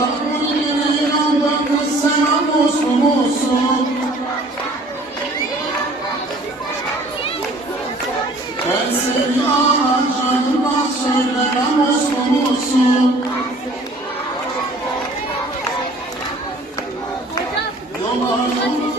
Sabri yandı sen muslu musun? Ben seni ağacımda söylemem muslu musun? Yola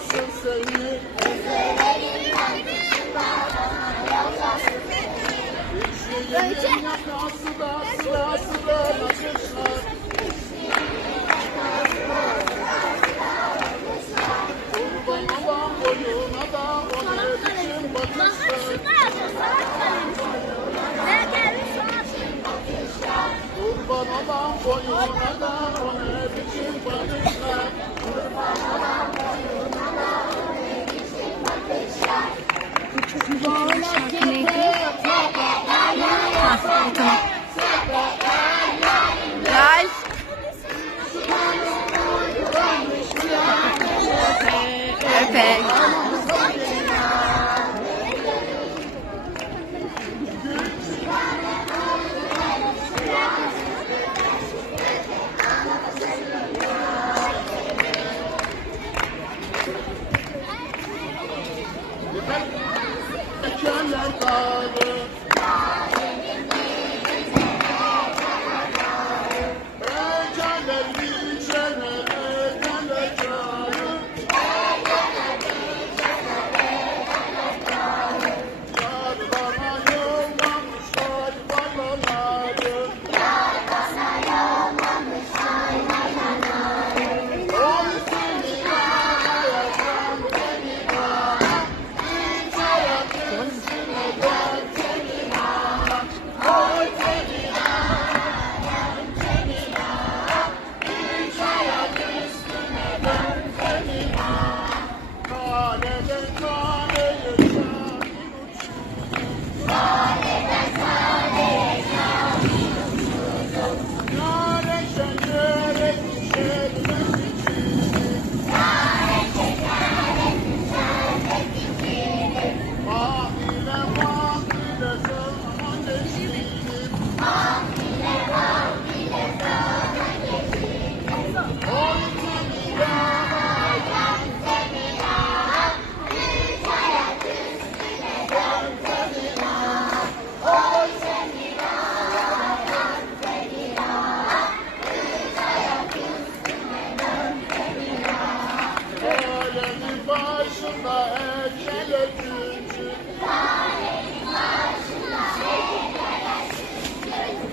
yollasın seni Şiirin yakası da sırası da nakışlar Kurban olan boyuna da o ne biçim bakışlar Kurban olan boyuna da o ne dağı Hallelujah. Başında ecel öpücü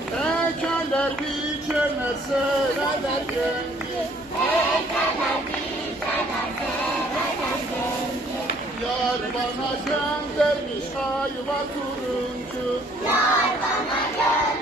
Ekerler biçene severler genci Yar bana göndermiş ayva turuncu. Yar bana göndermiş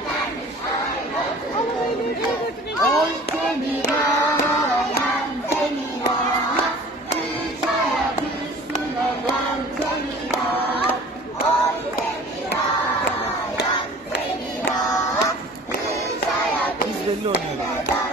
신혼이에요.